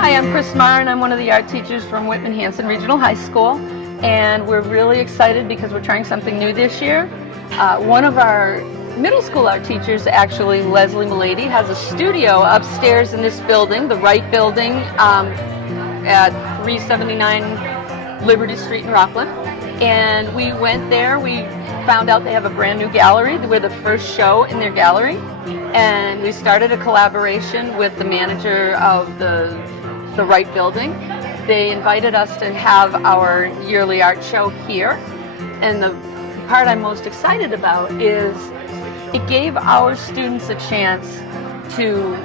Hi, I'm Chris Marr, and I'm one of the art teachers from Whitman Hanson Regional High School, and we're really excited because we're trying something new this year. One of our middle school art teachers, actually Leslie Milady, has a studio upstairs in this building, the Wright building, at 379 Liberty Street in Rockland. And we went there, we found out they have a brand new gallery. We're the first show in their gallery, and we started a collaboration with the manager of the Wright building. They invited us to have our yearly art show here, and the part I'm most excited about is it gave our students a chance to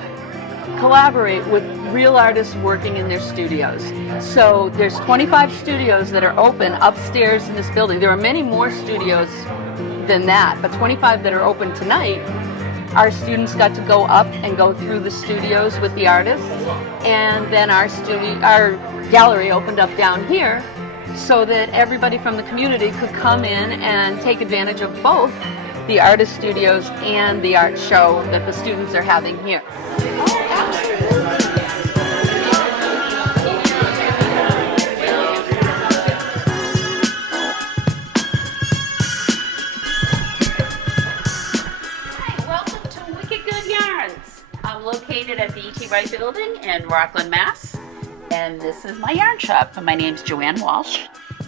collaborate with real artists working in their studios. So there's 25 studios that are open upstairs in this building. There are many more studios than that, but 25 that are open tonight. Our students got to go up and go through the studios with the artists, and then our gallery opened up down here so that everybody from the community could come in and take advantage of both the artist studios and the art show that the students are having here. Located at the ET Wright building in Rockland, Mass. And this is my yarn shop. My name's JoAnne Walsh,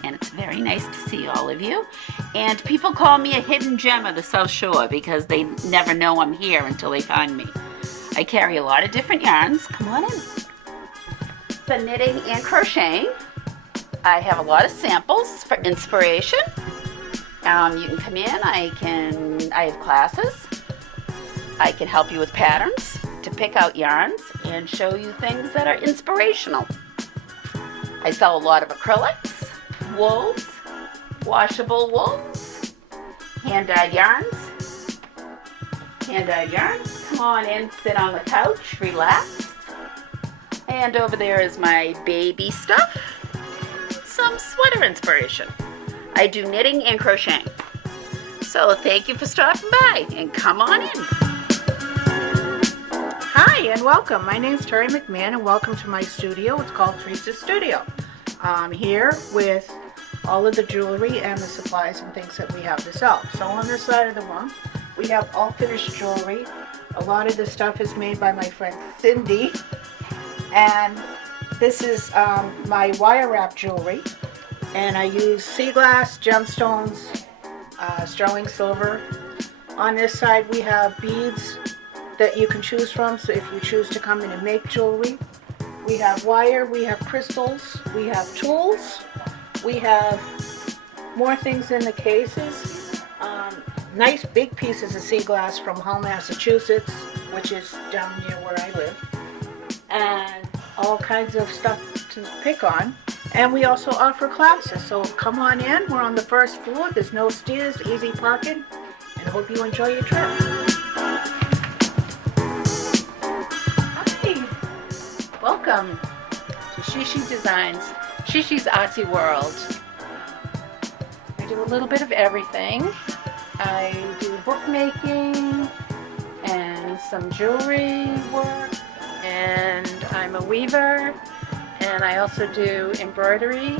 and it's very nice to see all of you. And people call me a hidden gem of the South Shore because they never know I'm here until they find me. I carry a lot of different yarns. Come on in. For knitting and crocheting, I have a lot of samples for inspiration. You can come in. I have classes. I can help you with patterns, to pick out yarns and show you things that are inspirational. I sell a lot of acrylics, wools, washable wools, hand-dyed yarns. Hand-dyed yarns. Come on in, sit on the couch, relax. And over there is my baby stuff. Some sweater inspiration. I do knitting and crocheting. So thank you for stopping by and come on in. Hi and welcome. My name's Terry McMahon and welcome to my studio. It's called Teresa's Studio. I'm here with all of the jewelry and the supplies and things that we have to sell. So on this side of the room, we have all finished jewelry. A lot of the stuff is made by my friend Cindy. And this is my wire wrap jewelry. And I use sea glass, gemstones, sterling silver. On this side we have beads that you can choose from, so if you choose to come in and make jewelry. We have wire, we have crystals, we have tools, we have more things in the cases. Nice big pieces of sea glass from Hull, Massachusetts, which is down near where I live, and all kinds of stuff to pick on. And we also offer classes, so come on in. We're on the first floor, there's no stairs, easy parking, and hope you enjoy your trip. Welcome to Shishi Designs, Shishi's Artsy World. I do a little bit of everything. I do bookmaking and some jewelry work, and I'm a weaver, and I also do embroidery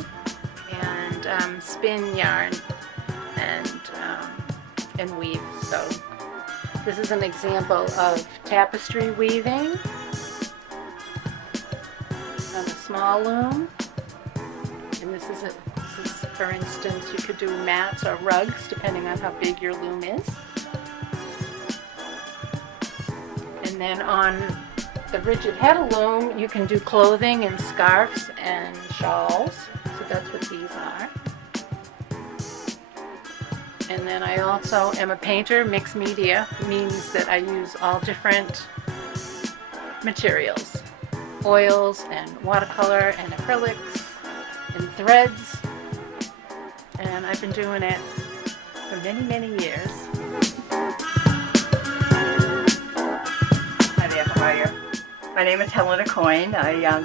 and spin yarn and weave. So this is an example of tapestry weaving on a small loom, and this is for instance, you could do mats or rugs depending on how big your loom is. And then on the rigid head loom, you can do clothing and scarves and shawls. So that's what these are. And then I also am a painter. Mixed media means that I use all different materials. Oils and watercolor and acrylics and threads, and I've been doing it for many, many years. Hi there, how are you? My name is Helena Coyne.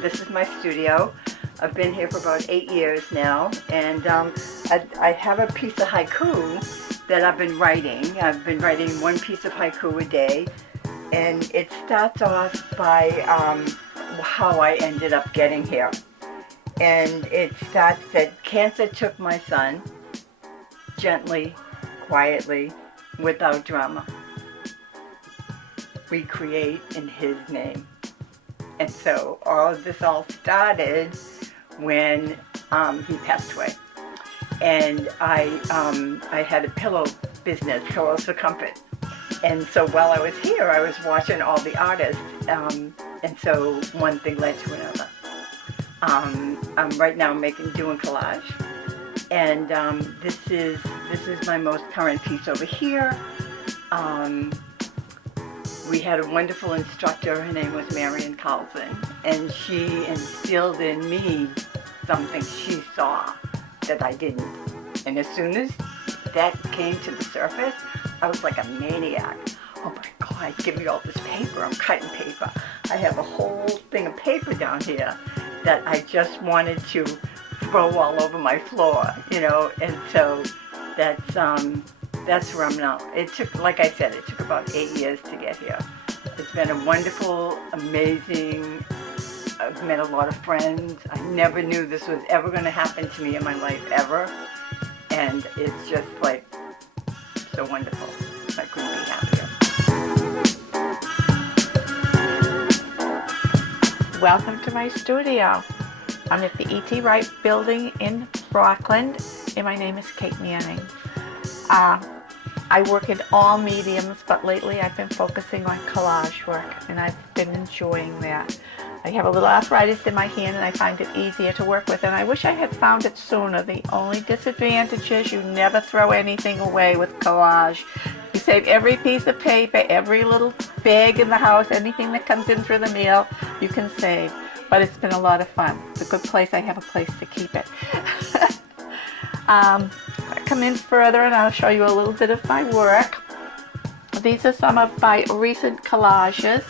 This is my studio. I've been here for about 8 years now, and I have a piece of haiku that I've been writing. I've been writing one piece of haiku a day, and it starts off by how I ended up getting here. And it starts that cancer took my son gently, quietly, without drama. We create in his name. And so this all started when he passed away. And I had a pillow business, Pillows for Comfort. And so while I was here, I was watching all the artists. And so one thing led to another. I'm right now doing collage. And this is my most current piece over here. We had a wonderful instructor, her name was Marion Carlson, and she instilled in me something she saw that I didn't. And as soon as that came to the surface, I was like a maniac. Oh my God, give me all this paper, I'm cutting paper. I have a whole thing of paper down here that I just wanted to throw all over my floor, you know, and so that's where I'm now. It took, like I said, it took about 8 years to get here. It's been a wonderful, amazing, I've met a lot of friends. I never knew this was ever going to happen to me in my life, ever. And it's just like so wonderful. I couldn't be happier. Welcome to my studio. I'm at the ET Wright building in Rockland, and my name is Kate Manning. I work in all mediums, but lately I've been focusing on collage work, and I've been enjoying that. I have a little arthritis in my hand, and I find it easier to work with, and I wish I had found it sooner. The only disadvantage is you never throw anything away with collage. You save every piece of paper, every little bag in the house, anything that comes in through the mail, you can save. But it's been a lot of fun. It's a good place. I have a place to keep it. I come in further and I'll show you a little bit of my work. These are some of my recent collages.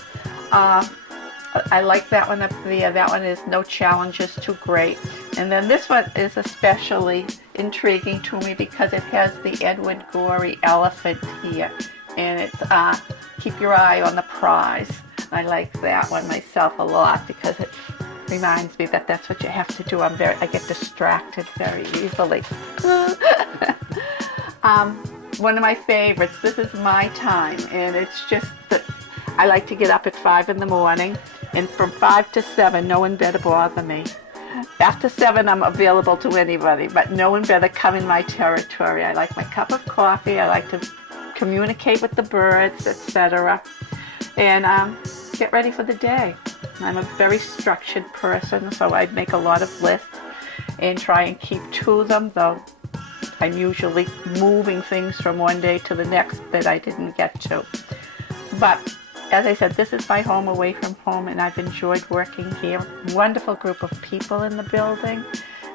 I like that one up there. That one is No Challenges Too Great. And then this one is especially intriguing to me because it has the Edward Gorey elephant here. And it's Keep Your Eye on the Prize. I like that one myself a lot because it reminds me that that's what you have to do. I get distracted very easily. One of my favorites, this is My Time, and it's just that I like to get up at 5 in the morning, and from 5 to 7, no one better bother me. After 7, I'm available to anybody, but no one better come in my territory. I like my cup of coffee, I like to communicate with the birds, etc. And get ready for the day. I'm a very structured person, so I make a lot of lists and try and keep to them, though I'm usually moving things from one day to the next that I didn't get to. But as I said, this is my home away from home, and I've enjoyed working here. Wonderful group of people in the building,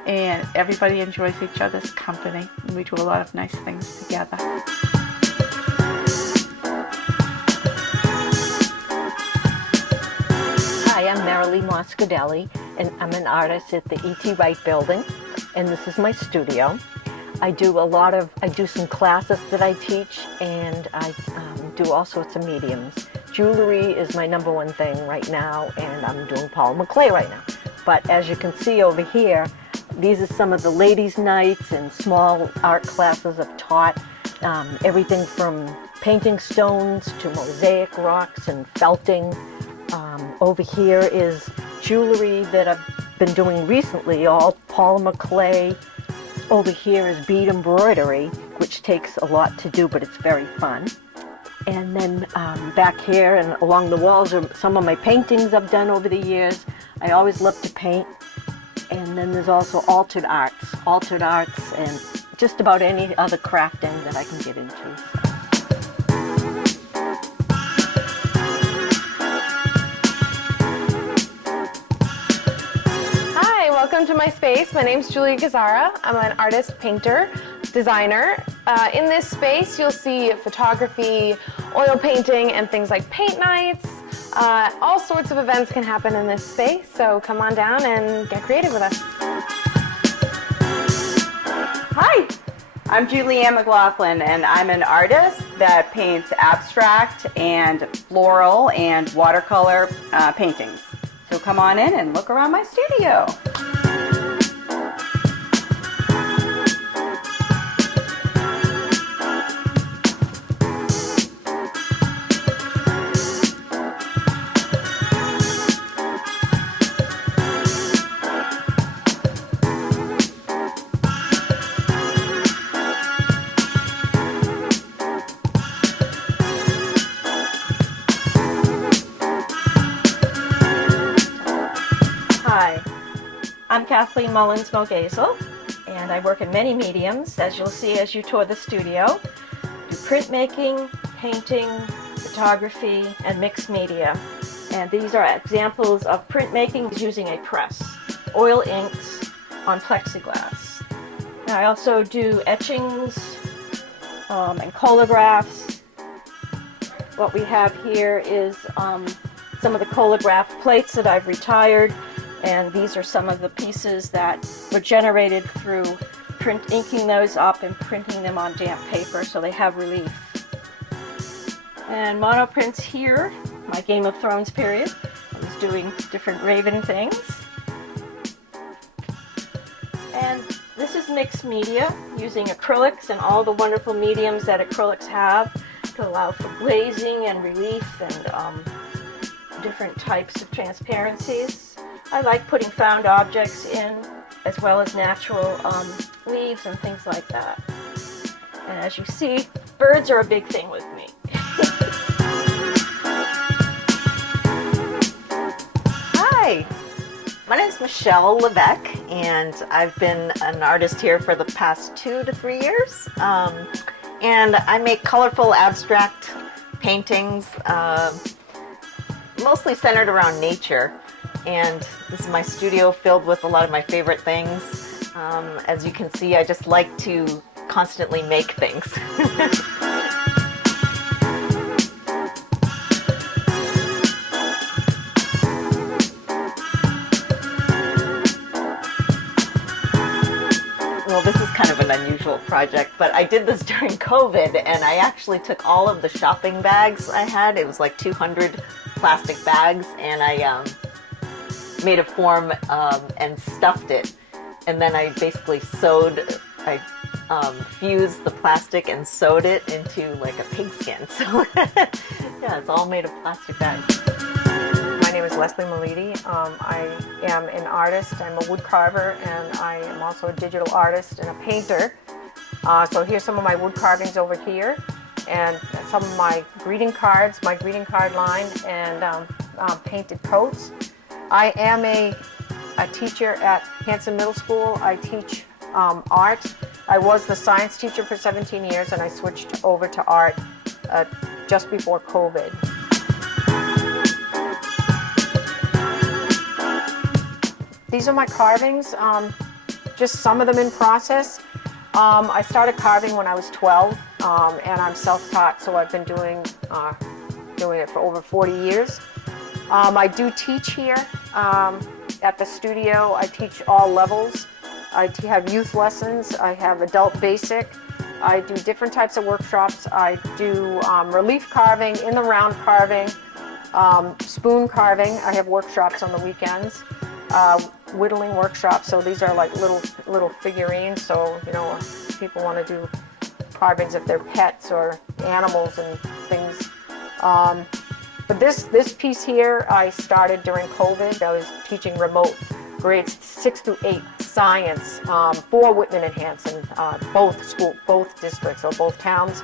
and everybody enjoys each other's company. And we do a lot of nice things together. Hi, I'm Marilee Moscadelli, and I'm an artist at the ET Wright building, and this is my studio. I do some classes that I teach, and I do all sorts of mediums. Jewelry is my number one thing right now, and I'm doing polymer right now. But as you can see over here, these are some of the ladies' nights and small art classes I've taught. Everything from painting stones to mosaic rocks and felting. Over here is jewelry that I've been doing recently, all polymer clay. Over here is bead embroidery, which takes a lot to do, but it's very fun. And then back here and along the walls are some of my paintings I've done over the years. I always love to paint. And then there's also altered arts, and just about any other crafting that I can get into. Welcome to my space. My name's Gazzara. I'm an artist, painter, designer. In this space, you'll see photography, oil painting, and things like paint nights. All sorts of events can happen in this space, so come on down and get creative with us. Hi, I'm Julianne McLaughlin, and I'm an artist that paints abstract and floral and watercolor paintings. So come on in and look around my studio. Hi, I'm Kathleen Mullins-Mogazel, and I work in many mediums, as you'll see as you tour the studio. Do printmaking, painting, photography, and mixed media. And these are examples of printmaking using a press, oil inks on plexiglass. I also do etchings and collagraphs. What we have here is some of the collagraph plates that I've retired, and these are some of the pieces that were generated through inking those up and printing them on damp paper so they have relief. And monoprints here, my Game of Thrones period. I was doing different Raven things. And this is mixed media, using acrylics and all the wonderful mediums that acrylics have to allow for glazing and relief and different types of transparencies. I like putting found objects in, as well as natural leaves and things like that. And as you see, birds are a big thing with me. Hi, my name is Michelle Levesque, and I've been an artist here for the past 2 to 3 years. And I make colorful abstract paintings, mostly centered around nature. And this is my studio filled with a lot of my favorite things. As you can see, I just like to constantly make things. Well, this is kind of an unusual project, but I did this during COVID, and I actually took all of the shopping bags I had. It was like 200 plastic bags, and I made a form and stuffed it, and then I basically fused the plastic and sewed it into like a pigskin. So yeah, it's all made of plastic bags. My name is Leslie Malidi. I am an artist. I'm a wood carver, and I am also a digital artist and a painter. So here's some of my wood carvings over here, and some of my greeting cards, my greeting card line, and painted coats. I am a teacher at Hanson Middle School. I teach art. I was the science teacher for 17 years, and I switched over to art just before COVID. These are my carvings, just some of them in process. I started carving when I was 12, and I'm self-taught, so I've been doing it for over 40 years. I do teach here at the studio. I teach all levels. I have youth lessons. I have adult basic. I do different types of workshops. I do relief carving, in the round carving, spoon carving. I have workshops on the weekends. Whittling workshops. So these are like little figurines. So if people want to do carvings of their pets or animals and things. But this piece here, I started during COVID. I was teaching remote grades 6 through 8 science for Whitman and Hanson, both districts or both towns.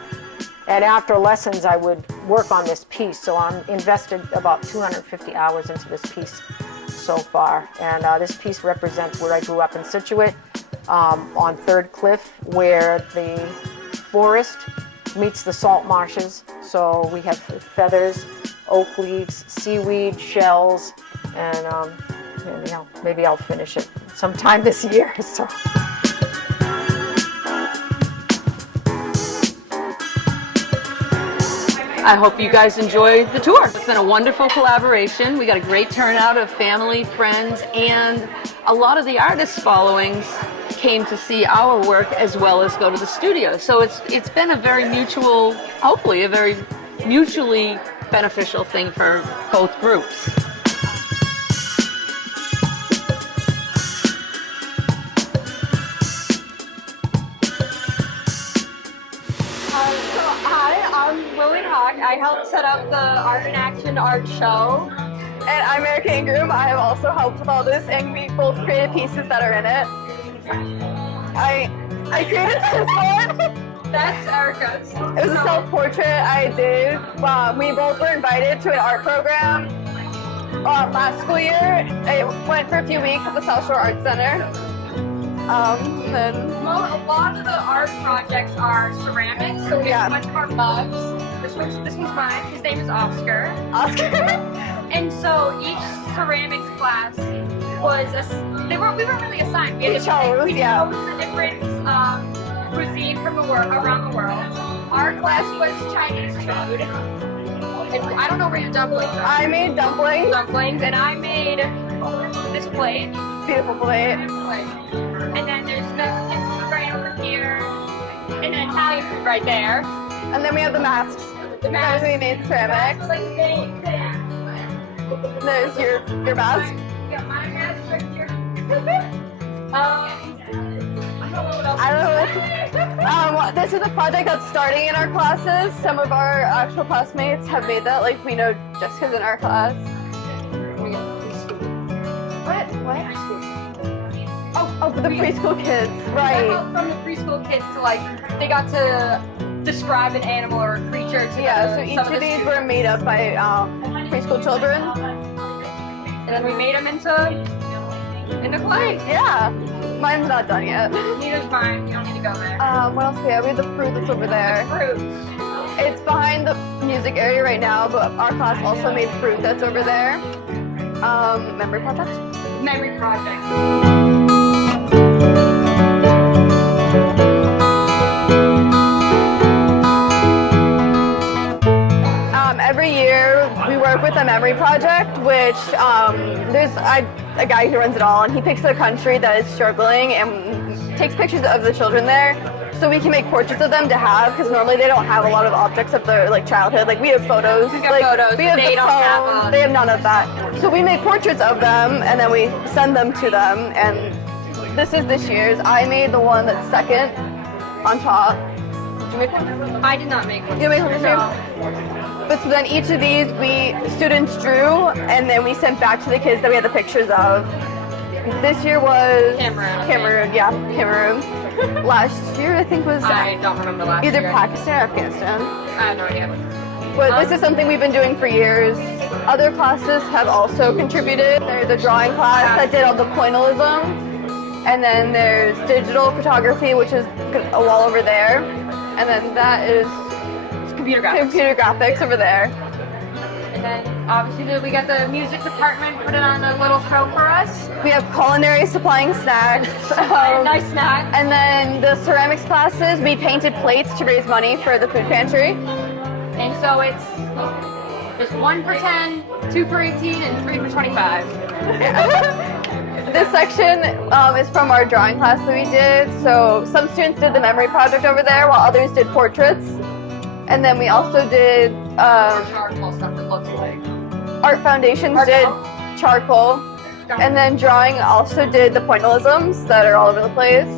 And after lessons, I would work on this piece. So I'm invested about 250 hours into this piece so far. And this piece represents where I grew up in Scituate, on Third Cliff, where the forest meets the salt marshes. So we have feathers, oak leaves, seaweed, shells, and maybe I'll finish it sometime this year. So. I hope you guys enjoyed the tour. It's been a wonderful collaboration. We got a great turnout of family, friends, and a lot of the artist followings came to see our work as well as go to the studio. So it's been a very hopefully a very mutually beneficial thing for both groups. I helped set up the Art in Action art show. And I'm Erica Ingram. I have also helped with all this, and we both created pieces that are in it. I created this one. That's Erica's. It was a self-portrait I did. We both were invited to an art program last school year. I went for a few weeks at the South Shore Art Center. Well, a lot of the art projects are ceramics, so we have a bunch of our mugs. This one's mine. His name is Oscar. And so each ceramics class was we weren't really assigned. We chose a different cuisine from around the world. Our class was Chinese food. And I don't know where your dumplings are. I made dumplings. And I made this plate. Beautiful plate. And then there's Mexican food right over here. And then Italian food right there. And then we have the masks. The masks. We made ceramics. There's your mask. Got my mask right here. I don't know. This is a project that's starting in our classes. Some of our actual classmates have made that. Like, we know Jessica's in our class. What? Oh, for the preschool kids, right. From the preschool kids to, like, they got to describe an animal or a creature to so each of these were made up by preschool children. And then we made them into clay. Yeah. Mine's not done yet. Neither's mine. You don't need to go there. What else do we have? We have the fruit that's over there. Fruit. It's behind the music area right now, but our class also made fruit that's over there. Memory project? Memory project. Every year we work with a memory project, which there's a guy who runs it all, and he picks a country that is struggling and takes pictures of the children there, so we can make portraits of them to have, because normally they don't have a lot of objects of their childhood. Like, we have photos. We have photos. We have they the don't phone. have They have none of that. So we make portraits of them, and then we send them to them. And this is this year's. I made the one that's second on top. Did you make one? I did not make one. You made one this year? But so then each of these students drew, and then we sent back to the kids that we had the pictures of. This year was Cameroon. Last year I think was I don't remember last either year. Pakistan or Afghanistan. I have no idea. But this is something we've been doing for years. Other classes have also contributed. There's a drawing class that did all the pointillism, and then there's digital photography, which is a wall over there, and then that is Computer graphics over there. And then obviously we got the music department put it on a little show for us. We have culinary supplying snacks. Nice snack. And then the ceramics classes, we painted plates to raise money for the food pantry. And so there's 1 for 10, 2 for 18, and 3 for 25. This section is from our drawing class that we did. So some students did the memory project over there, while others did portraits. And then we also did charcoal stuff that looks like Art Foundations did charcoal, and then drawing also did the pointillisms that are all over the place.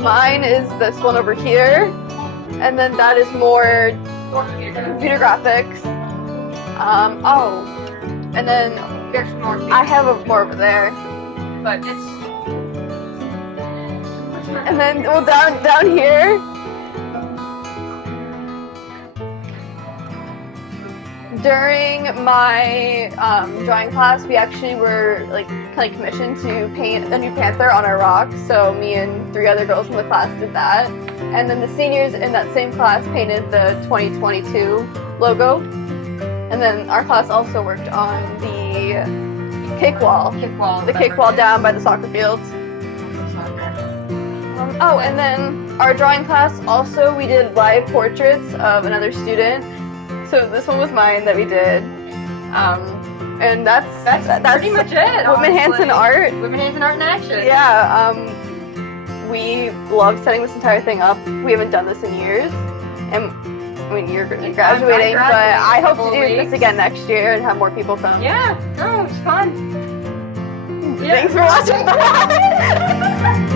Mine is this one over here, and then that is more computer graphics. And then there's more. I have more over there. But it's. And then down here. During my drawing class, we actually were kind of commissioned to paint a new panther on our rock. So me and 3 other girls from the class did that. And then the seniors in that same class painted the 2022 logo. And then our class also worked on the cake wall down by the soccer fields. And then our drawing class also, we did live portraits of another student. So this one was mine that we did, and that's pretty much it. Whitman Hanson Art. Whitman Hanson Art in action. Yeah, we love setting this entire thing up. We haven't done this in years, and I mean you're graduating, but I hope to do this again next year and have more people come. Yeah, no, it's fun. Thanks for watching. Bye.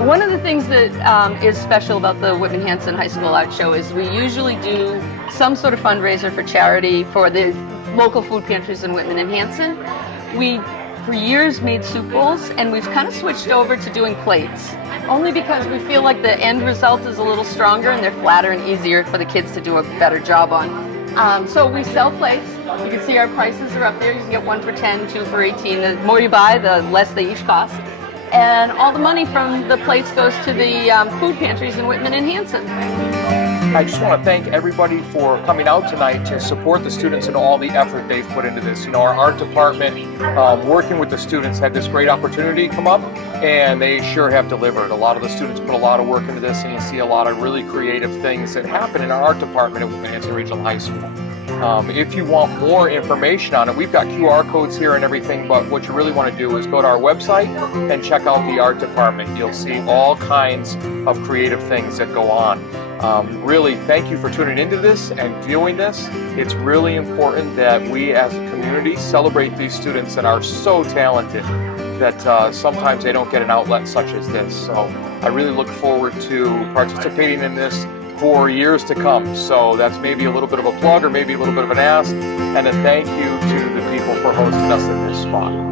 One of the things that is special about the Whitman Hanson High School Art Show is we usually do some sort of fundraiser for charity for the local food pantries in Whitman and Hanson. We, for years, made soup bowls, and we've kind of switched over to doing plates, only because we feel like the end result is a little stronger and they're flatter and easier for the kids to do a better job on. So we sell plates. You can see our prices are up there. You can get 1 for 10, 2 for 18. The more you buy, the less they each cost. And all the money from the plates goes to the food pantries in Whitman and Hanson. I just want to thank everybody for coming out tonight to support the students and all the effort they've put into this. You know, our art department, working with the students, had this great opportunity come up, and they sure have delivered. A lot of the students put a lot of work into this, and you see a lot of really creative things that happen in our art department at Whitman Hanson Regional High School. If you want more information on it, we've got QR codes here and everything, but what you really want to do is go to our website and check out the art department. You'll see all kinds of creative things that go on. Really, thank you for tuning into this and viewing this. It's really important that we as a community celebrate these students that are so talented that sometimes they don't get an outlet such as this. So I really look forward to participating in this for years to come. So that's maybe a little bit of a plug or maybe a little bit of an ask, and a thank you to the people for hosting us in this spot.